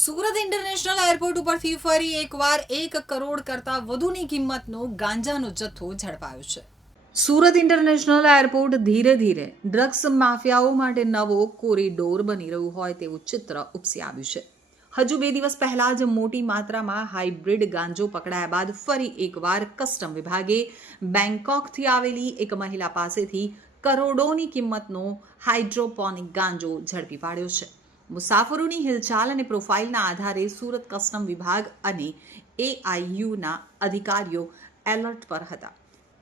Surat international airport ઉપરથી ફરી એકવાર એક કરોડ કરતાં વધુની કિંમતનો ગાંજાનો જથ્થો ઝડપાયો છે. સુરત ઇન્ટરનેશનલ એરપોર્ટ ધીરે ધીરે ડ્રગ્સ માફિયાઓ માટે નવો કોરિડોર બની રહ્યું હોય તેવું ચિત્ર ઉપસી આવ્યું છે. હજુ બે દિવસ પહેલાં જ મોટી માત્રામાં હાઇબ્રિડ ગાંજો પકડાયા બાદ ફરી એકવાર કસ્ટમ વિભાગે બેંકોકથી આવેલી એક મહિલા પાસેથી કરોડોની કિંમતનો હાઇડ્રોપોનિક ગાંજો ઝડપી પાડ્યો છે. મુસાફરોની હિલચાલ અને પ્રોફાઇલના આધારે સુરત કસ્ટમ વિભાગ અને એઆઈયુના અધિકારીઓ એલર્ટ પર હતા.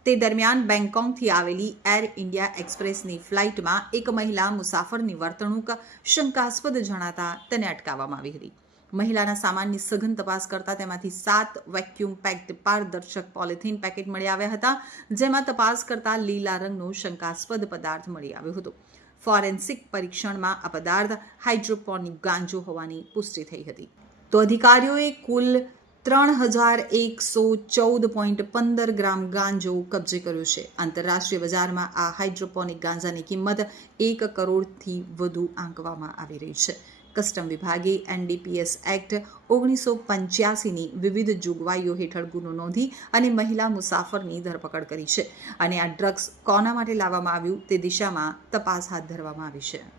તે દરમિયાન બેંગકોકથી આવેલી એર ઇન્ડિયા એક્સપ્રેસની ફ્લાઇટમાં એક મહિલા મુસાફરની વર્તણૂક શંકાસ્પદ જણાતા તેને અટકાવવામાં આવી હતી. મહિલાના સામાનની સઘન તપાસ કરતા તેમાંથી સાત વેક્યુમ પેક્ડ પારદર્શક પોલિથીન પેકેટ મળી આવ્યા હતા, જેમાં તપાસ કરતા લીલા રંગનો શંકાસ્પદ પદાર્થ મળી આવ્યો હતો. ફોરેન્સિક પરીક્ષણમાં આ પદાર્થ હાઇડ્રોપોનિક ગાંજો હોવાની પુષ્ટિ થઈ હતી. તો અધિકારીઓએ કુલ ત્રણ હજાર એકસો ચૌદ પોઈન્ટ પંદર ગ્રામ ગાંજો કબજે કર્યો છે. આંતરરાષ્ટ્રીય બજારમાં આ હાઇડ્રોપોનિક ગાંજાની કિંમત એક કરોડથી વધુ આંકવામાં આવી રહી છે. કસ્ટમ વિભાગે એનડીપીએસ એક્ટ ઓગણીસો પંચ્યાસીની વિવિધ જોગવાઈઓ હેઠળ ગુનો નોંધી અને મહિલા મુસાફરની ધરપકડ કરી છે. અને આ ડ્રગ્સ કોના માટે લાવવામાં આવ્યું તે દિશામાં તપાસ હાથ ધરવામાં આવી છે.